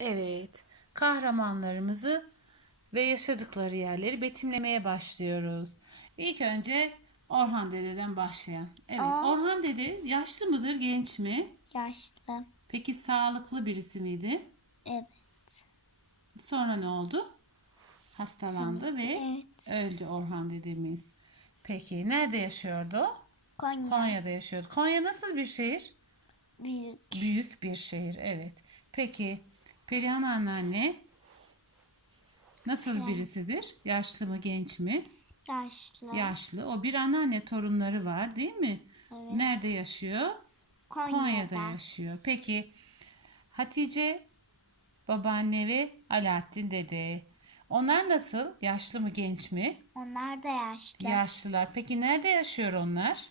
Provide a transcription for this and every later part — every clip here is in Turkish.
Evet, kahramanlarımızı ve yaşadıkları yerleri betimlemeye başlıyoruz. İlk önce Orhan Dede'den başlayalım. Evet, Aa. Orhan Dede yaşlı mıdır, genç mi? Yaşlı. Peki sağlıklı birisi miydi? Evet. Sonra ne oldu? Hastalandı ve Evet. öldü Orhan dedemiz. Peki nerede yaşıyordu? Konya. Konya'da yaşıyordu. Konya nasıl bir şehir? Büyük. Büyük bir şehir, evet. Peki Perihan anneanne nasıl birisidir? Yaşlı mı, genç mi? Yaşlı. Yaşlı. O bir anneanne torunları var değil mi? Evet. Nerede yaşıyor? Konya'da. Konya'da yaşıyor. Peki Hatice babaanne ve Alaaddin dede. Onlar nasıl? Yaşlı mı, genç mi? Onlar da yaşlı. Yaşlılar. Peki nerede yaşıyor onlar?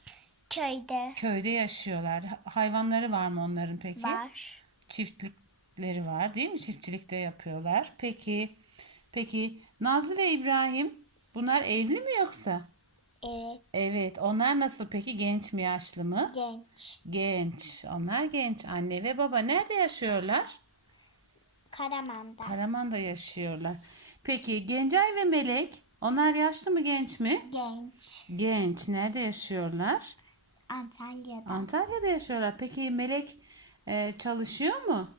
Köyde Köyde yaşıyorlar. Ha- Hayvanları var mı onların peki? var. Çiftlikleri var değil mi? Çiftçilikte yapıyorlar. Peki, peki Nazlı ve İbrahim bunlar evli mi yoksa? Evet. Evet. Onlar nasıl peki? Genç mi, yaşlı mı? Genç. Genç. Onlar genç. Anne ve baba nerede yaşıyorlar? Karaman'da. Karaman'da yaşıyorlar. Peki Gencay ve Melek onlar yaşlı mı, genç mi? Genç. Genç. Nerede yaşıyorlar? Antalya'da Antalya'da yaşıyorlar. Peki Melek e, çalışıyor mu?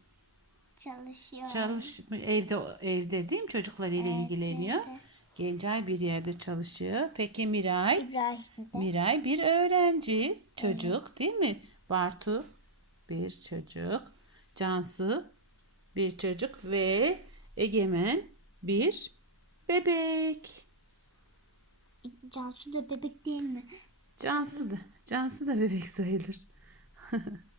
Çalışıyor. Çalış evde evde değil mi çocuklarıyla Evet, ilgileniyor. evde. Gencay bir yerde çalışıyor. Peki Miray? İbrahim'de. Miray bir öğrenci, çocuk değil mi? Bartu bir çocuk, Cansu bir çocuk ve Egemen bir bebek. Cansu da bebek değil mi? Cansu da Cansu da bebek sayılır.